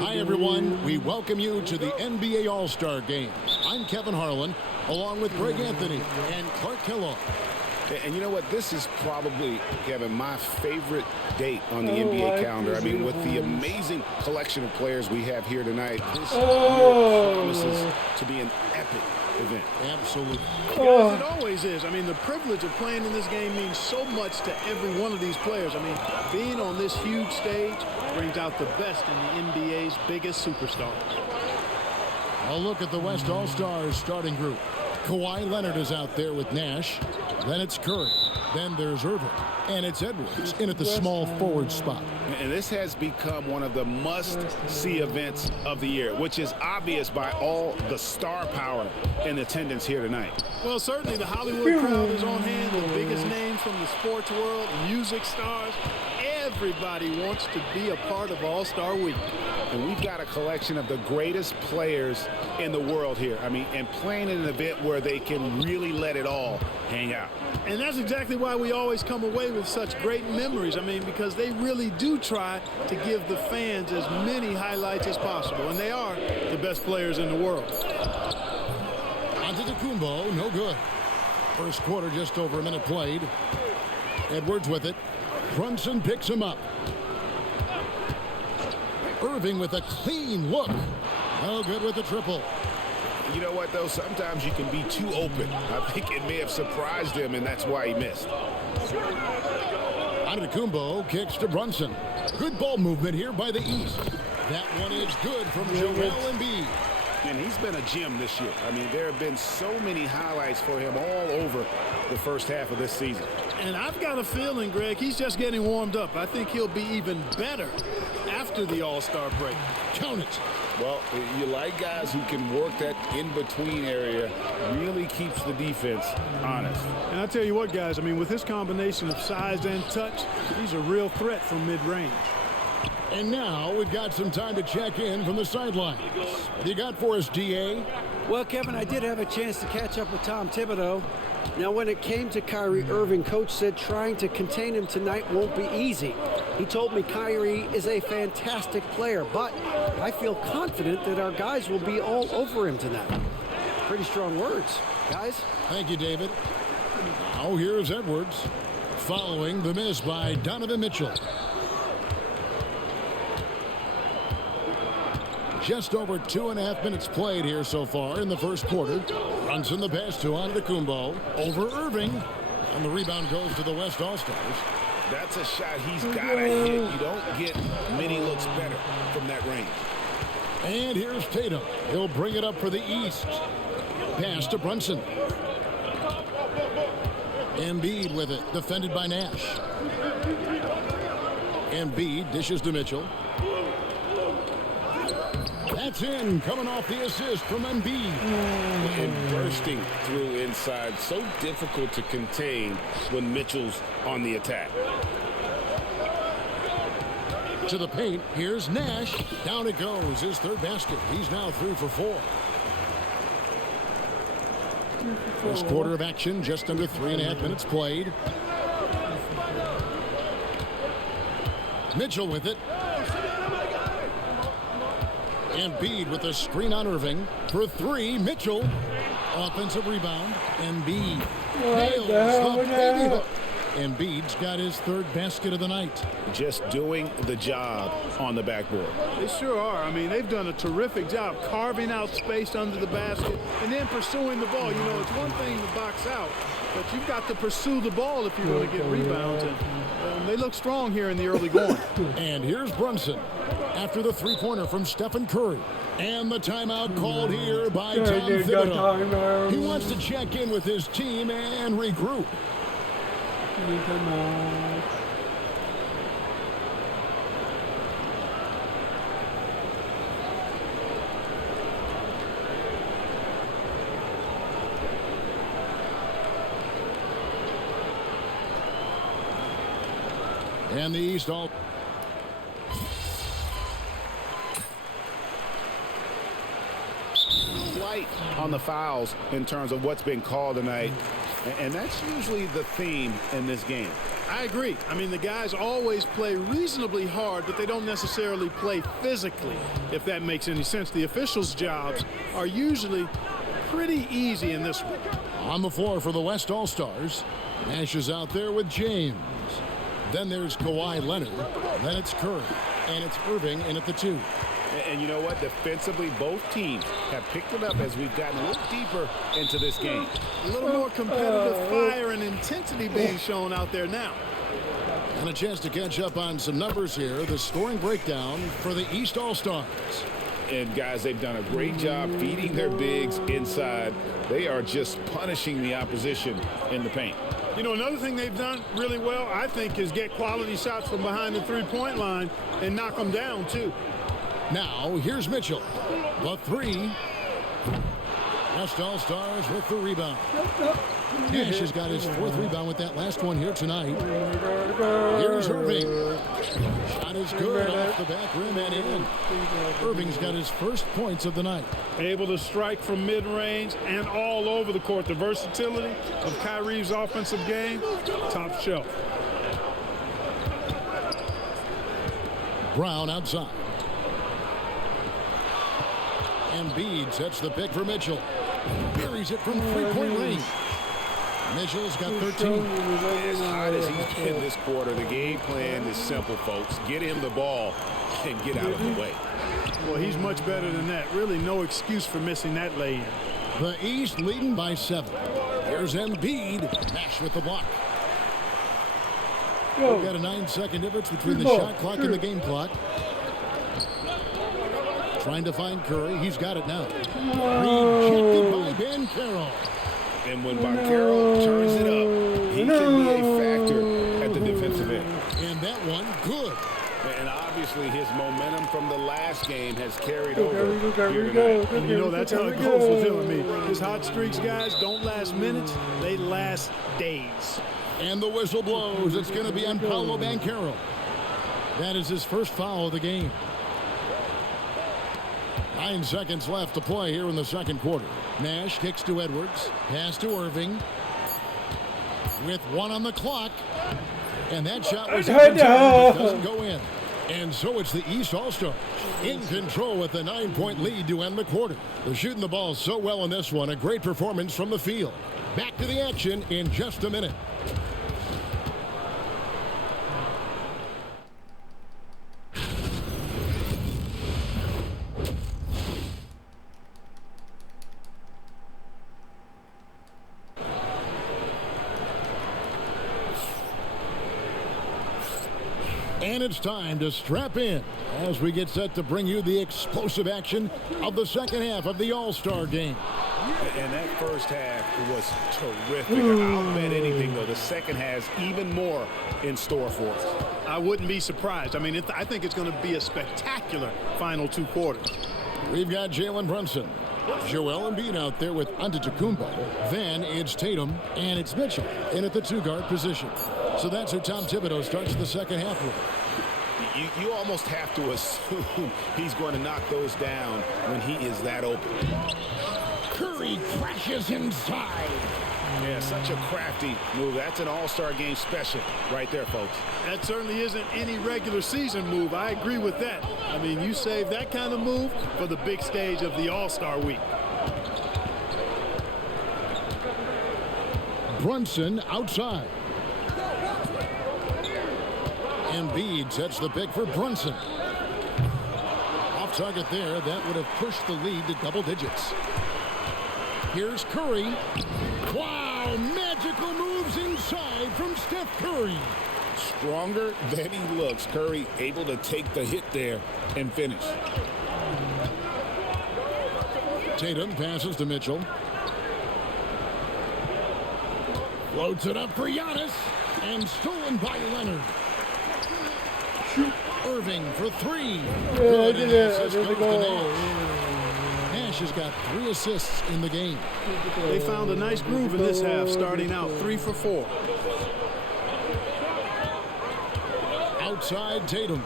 Hi, everyone. We welcome you to the NBA All-Star Game. I'm Kevin Harlan, along with Greg Anthony and Clark Kellogg. And you know what? This is probably, Kevin, my favorite date on the NBA calendar. I mean, with the amazing collection of players we have here tonight, this year promises to be an epic event. Absolutely. Guys, it always is. I mean, the privilege of playing in this game means so much to every one of these players. I mean, being on this huge stage brings out the best in the NBA's biggest superstars. A look at the West All-Stars starting group. Kawhi Leonard is out there with Nash. Then it's Curry. Then there's Irving. And it's Edwards in at the small forward spot. And this has become one of the must-see events of the year, which is obvious by all the star power in attendance here tonight. Well, certainly the Hollywood crowd is on hand. The biggest names from the sports world, music stars. Everybody wants to be a part of All-Star Week. And we've got a collection of the greatest players in the world here. I mean, and playing in an event where they can really let it all hang out. And that's exactly why we always come away with such great memories. I mean, because they really do try to give the fans as many highlights as possible. And they are the best players in the world. Antetokounmpo, no good. First quarter, just over a minute played. Edwards with it. Brunson picks him up. Irving with a clean look. No good with the triple. You know what, though? Sometimes you can be too open. I think it may have surprised him, and that's why he missed. Antetokounmpo kicks to Brunson. Good ball movement here by the East. That one is good from Joel Embiid. And he's been a gem this year. I mean, there have been so many highlights for him all over the first half of this season. And I've got a feeling, Greg, he's just getting warmed up. I think he'll be even better after the All-Star break. Count it. Well, you like guys who can work that in-between area, really keeps the defense honest. And I tell you what, guys, I mean, with his combination of size and touch, he's a real threat from mid-range. And now we've got some time to check in from the sidelines. What you got for us, DA? Well, Kevin, I did have a chance to catch up with Tom Thibodeau. Now, when it came to Kyrie Irving, Coach said trying to contain him tonight won't be easy. He told me Kyrie is a fantastic player, but I feel confident that our guys will be all over him tonight. Pretty strong words, guys. Thank you, David. Now here's Edwards, following the miss by Donovan Mitchell. Just over 2.5 minutes played here so far in the first quarter. Brunson the pass to Antetokounmpo over Irving. And the rebound goes to the West All-Stars. That's a shot he's got to hit. You don't get many looks better from that range. And here's Tatum. He'll bring it up for the East. Pass to Brunson. Embiid with it, defended by Nash. Embiid dishes to Mitchell. That's in, coming off the assist from Embiid. And bursting through inside. So difficult to contain when Mitchell's on the attack. To the paint, here's Nash. Down it goes, his third basket. He's now 3 for 4. First quarter of action, just under 3.5 minutes played. Mitchell with it. Embiid with a screen on Irving. For 3, Mitchell. Offensive rebound. Embiid nails the baby hook. Embiid's got his third basket of the night. Just doing the job on the backboard. They sure are. I mean, they've done a terrific job carving out space under the basket and then pursuing the ball. You know, it's one thing to box out, but you've got to pursue the ball if you're going to get rebounds. And they look strong here in the early going. And here's Brunson after the three-pointer from Stephen Curry. And the timeout called here by Tom Thibodeau. He wants to check in with his team and regroup. And the East all light on the fouls in terms of what's been called tonight. And that's usually the theme in this game. I agree. I mean, the guys always play reasonably hard, but they don't necessarily play physically, if that makes any sense. The officials' jobs are usually pretty easy in this one. On the floor for the West All-Stars, Nash is out there with James. Then there's Kawhi Leonard. Then it's Curry. And it's Irving in at the 2. And you know what? Defensively, both teams have picked it up as we've gotten a little deeper into this game. A little more competitive fire and intensity being shown out there now. And a chance to catch up on some numbers here. The scoring breakdown for the East All-Stars. And, guys, they've done a great job feeding their bigs inside. They are just punishing the opposition in the paint. You know, another thing they've done really well, I think, is get quality shots from behind the three-point line and knock them down, too. Now, here's Mitchell. The 3. West All-Stars with the rebound. Nash has got his 4th rebound with that last one here tonight. Here's Irving. Shot is good off the back rim and in. Irving's got his first points of the night. Able to strike from mid-range and all over the court. The versatility of Kyrie's offensive game, top shelf. Brown outside. Embiid sets the pick for Mitchell. Buries it from three-point range. Mitchell's got 13. As hot as he's been this quarter, the game plan is simple, folks. Get him the ball and get out of the way. Well, he's much better than that. Really no excuse for missing that lay-in. The East leading by 7. Here's Embiid. Nash with the block. We've got a 9-second difference between the shot clock and the game clock. Trying to find Curry. He's got it now. Rejected by Ben Carroll. And when Carroll turns it up, he can be a factor at the defensive end. And that one, good. And obviously his momentum from the last game has carried over here tonight. And you know that's how it goes with him. I mean, his hot streaks, guys, don't last minutes. They last days. And the whistle blows. It's going to be on Paolo Banchero. That is his first foul of the game. 9 seconds left to play here in the second quarter. Nash kicks to Edwards. Pass to Irving. With 1 on the clock. And that shot was up and down. It doesn't go in. And so it's the East All-Stars in control with a 9-point lead to end the quarter. They're shooting the ball so well in this one. A great performance from the field. Back to the action in just a minute. And it's time to strap in as we get set to bring you the explosive action of the second half of the All-Star game. And that first half was terrific. I'll bet anything, though, the second has even more in store for us. I wouldn't be surprised. I mean, I think it's going to be a spectacular final 2 quarters. We've got Jalen Brunson. Joel Embiid out there with Antetokounmpo. Then it's Tatum and it's Mitchell in at the 2-guard position. So that's who Tom Thibodeau starts the second half with. You almost have to assume he's going to knock those down when he is that open. Curry crashes inside. Yeah, such a crafty move. That's an All-Star game special right there, folks. That certainly isn't any regular season move. I agree with that. I mean, you save that kind of move for the big stage of the All-Star week. Brunson outside. Embiid sets the pick for Brunson. Off target there. That would have pushed the lead to double digits. Here's Curry. Wow, magical moves inside from Steph Curry. Stronger than he looks. Curry able to take the hit there and finish. Tatum passes to Mitchell. Floats it up for Giannis. And stolen by Leonard. Irving for three. Good, and the assist goes to Nash. Nash has got 3 assists in the game. They found a nice groove in this half, starting out 3 for 4. Outside Tatum.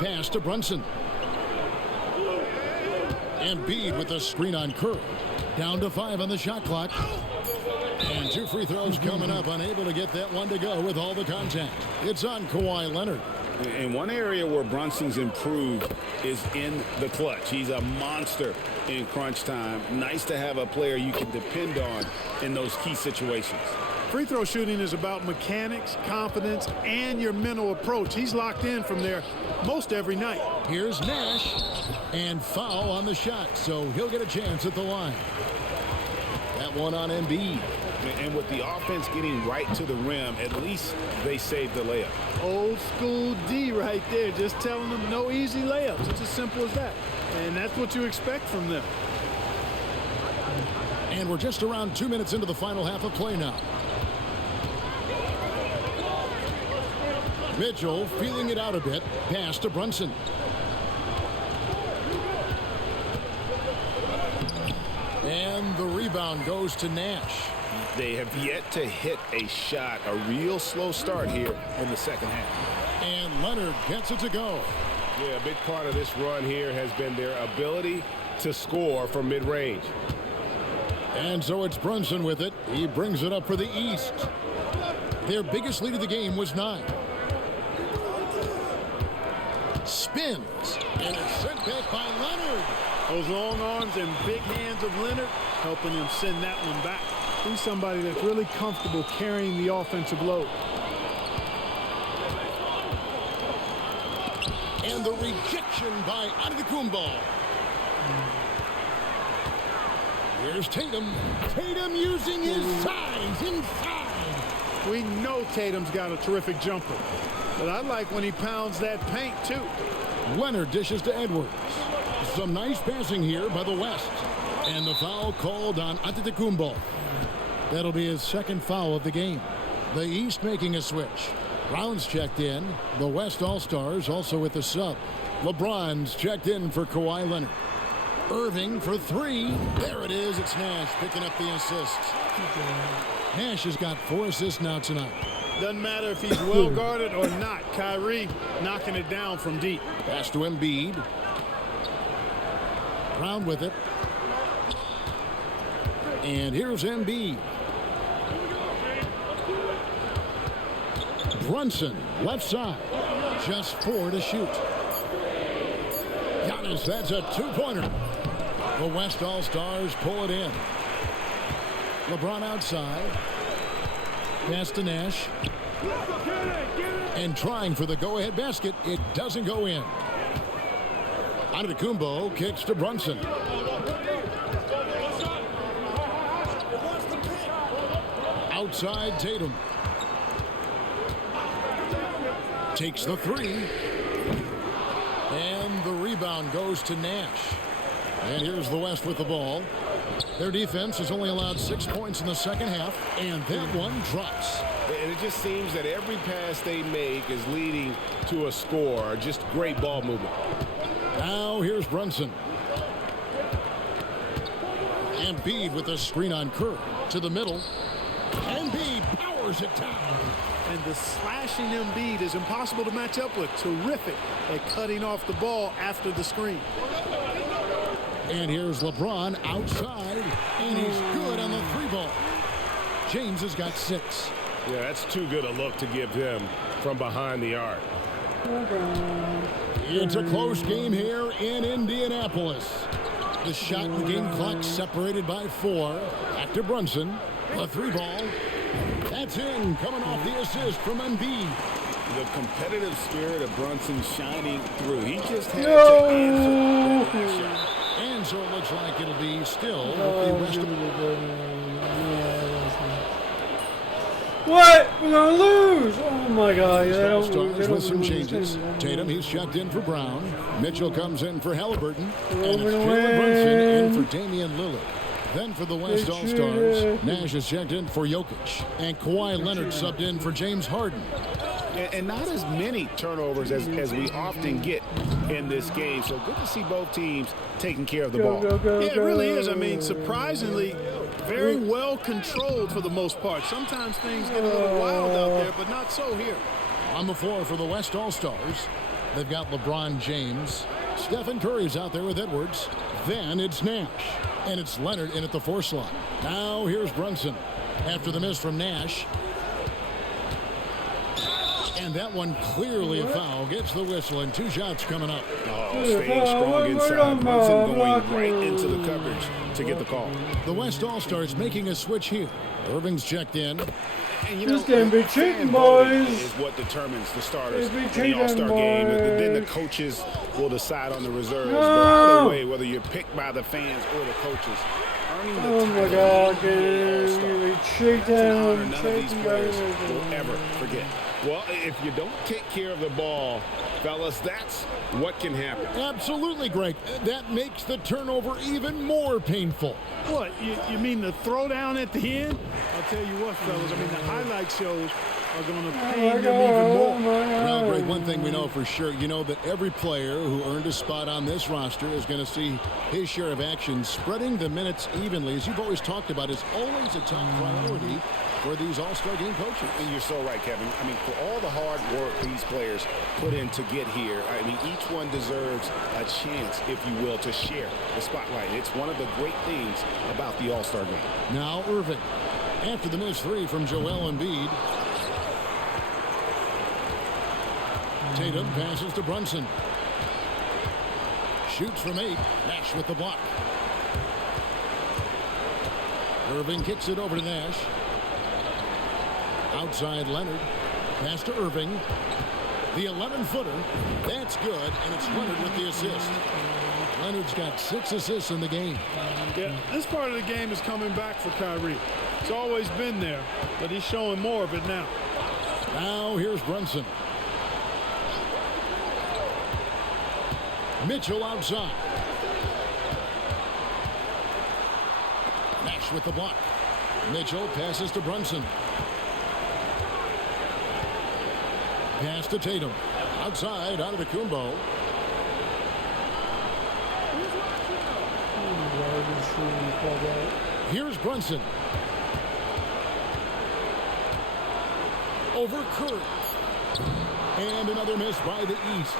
Pass to Brunson. Embiid with a screen on Curry. Down to 5 on the shot clock. And 2 free throws coming up. Unable to get that one to go with all the contact. It's on Kawhi Leonard. And one area where Brunson's improved is in the clutch. He's a monster in crunch time. Nice to have a player you can depend on in those key situations. Free throw shooting is about mechanics, confidence, and your mental approach. He's locked in from there most every night. Here's Nash. And foul on the shot, so he'll get a chance at the line. That one on Embiid. And with the offense getting right to the rim, at least they saved the layup. Old school D right there, just telling them no easy layups. It's as simple as that. And that's what you expect from them. And we're just around 2 minutes into the final half of play now. Mitchell feeling it out a bit. Pass to Brunson. And the rebound goes to Nash. They have yet to hit a shot. A real slow start here in the second half. And Leonard gets it to go. Yeah, a big part of this run here has been their ability to score from mid-range. And so it's Brunson with it. He brings it up for the East. Their biggest lead of the game was 9. Spins. And it's sent back by Leonard. Those long arms and big hands of Leonard helping him send that one back. He's somebody that's really comfortable carrying the offensive load. And the rejection by Antetokounmpo. Here's Tatum. Tatum using his size inside. We know Tatum's got a terrific jumper, but I like when he pounds that paint too. Leonard dishes to Edwards. Some nice passing here by the West. And the foul called on Antetokounmpo. That'll be his second foul of the game. The East making a switch. Brown's checked in. The West All-Stars also with the sub. LeBron's checked in for Kawhi Leonard. Irving for 3. There it is. It's Nash picking up the assist. Nash has got 4 assists now tonight. Doesn't matter if he's well guarded or not. Kyrie knocking it down from deep. Pass to Embiid. Brown with it. And here's Embiid. Brunson, left side. Just 4 to shoot. Giannis, that's a 2-pointer. The West All-Stars pull it in. LeBron outside. Pass to Nash. And trying for the go-ahead basket. It doesn't go in. Antetokounmpo kicks to Brunson. Outside Tatum. Takes the 3. And the rebound goes to Nash. And here's the West with the ball. Their defense has only allowed 6 points in the second half. And that one drops. And it just seems that every pass they make is leading to a score. Just great ball movement. Now here's Brunson. Embiid with a screen on Curry. To the middle. Embiid powers it down. And the slashing Embiid is impossible to match up with. Terrific at cutting off the ball after the screen. And here's LeBron outside. And he's good on the 3-ball. James has got 6. Yeah, that's too good a look to give him from behind the arc. It's a close game here in Indianapolis. The shot and game clock separated by 4. Back to Brunson. A 3-ball. That's in, coming off the assist from Embiid. The competitive spirit of Brunson shining through. He just had to answer that last shot. And so it looks like it'll be still with the rest of What? We're gonna lose! Oh my God! Stars with some changes. Tatum, he's checked in for Brown. Mitchell comes in for Halliburton. And it's Jalen Brunson in for Damian Lillard. Then for the West All-Stars, Nash is checked in for Jokic. And Kawhi Leonard subbed in for James Harden. And not as many turnovers as we often get in this game. So good to see both teams taking care of the ball. Yeah, it really is. I mean, surprisingly, very well controlled for the most part. Sometimes things get a little wild out there, but not so here. On the floor for the West All-Stars, they've got LeBron James. Stephen Curry's out there with Edwards. Then it's Nash. And it's Leonard in at the 4 slot. Now here's Brunson. After the miss from Nash. And that one clearly a foul. Gets the whistle and 2 shots coming up. Oh, staying strong inside. Brunson going right into the coverage to get the call. The West All-Stars making a switch here. Irving's checked in. And This game be cheating, boys. Is what determines the starters in cheating, the All-Star game. And then the coaches will decide on the reserves. But either way, whether you're picked by the fans or the coaches, earning the Oh my title God, of the All-Star, game. that's an honor none of these Cheating, players will ever forget. Well, if you don't take care of the ball, fellas, that's what can happen. Absolutely, Greg. That makes the turnover even more painful. What, you mean the throwdown at the end? I'll tell you what, fellas, I mean, the highlight shows are going to pain them even more. Well, Greg, one thing we know for sure, you know that every player who earned a spot on this roster is going to see his share of action. Spreading the minutes evenly, as you've always talked about, is always a top priority for these All-Star game coaches. And you're so right, Kevin. I mean, for all the hard work these players put in to get here, I mean, each one deserves a chance, if you will, to share the spotlight. It's one of the great things about the All-Star game. Now Irving. After the missed 3 from Joel Embiid. Tatum passes to Brunson. Shoots from 8. Nash with the block. Irving kicks it over to Nash. Outside Leonard. Pass to Irving. The 11-footer. That's good, and it's Leonard with the assist. Leonard's got 6 assists in the game. Yeah, this part of the game is coming back for Kyrie. It's always been there, but he's showing more of it now. Now here's Brunson. Mitchell outside. Nash with the block. Mitchell passes to Brunson. Pass to Tatum. Outside, out of the Kumbo. Here's Brunson. Over Curry. And another miss by the East.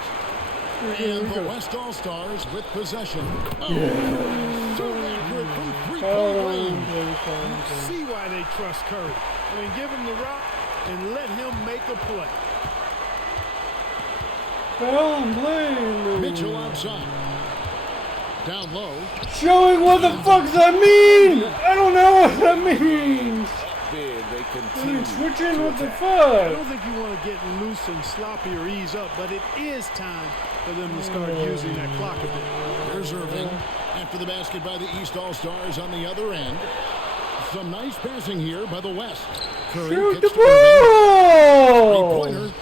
And the West All-Stars with possession. Oh, so accurate from 3-point range. See why they trust Curry. I mean, give him the rock and let him make a play. Mitchell outside. Down low. Showing what the fuck does that mean? I don't know what that means. Big, they I continue mean, switching, to what the attack. I fuck? don't think you want to get loose and sloppy or ease up, but it is time for them to start using that clock a bit. Here's Irving. After the basket by the East All-Stars on the other end. Some nice passing here by the West. Curry Shoot the kicks to Irving. ball! Three-pointer.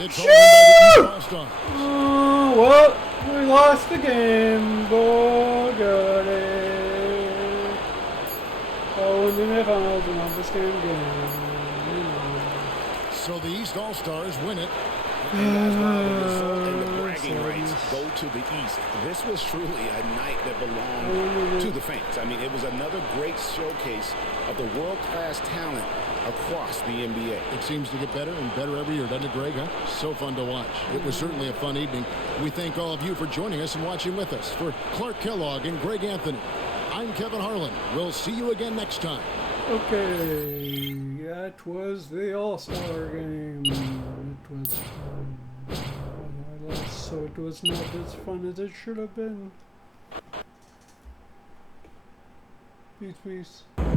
It's holding by the East All-Stars. Well, we lost the game. Boy, got it. Oh, and then they finals and understand game. So the East All-Stars win it. And that's why the result and the bragging rights go to the East. This was truly a night that belonged to the fans. I mean, it was another great showcase of the world-class talent across the NBA. It seems to get better and better every year, doesn't it, Greg? Huh? So fun to watch. It was certainly a fun evening. We thank all of you for joining us and watching with us. For Clark Kellogg and Greg Anthony, I'm Kevin Harlan. We'll see you again next time. Okay, that was the All-Star game. It was fun. I lost, so it was not as fun as it should have been. Peace, peace.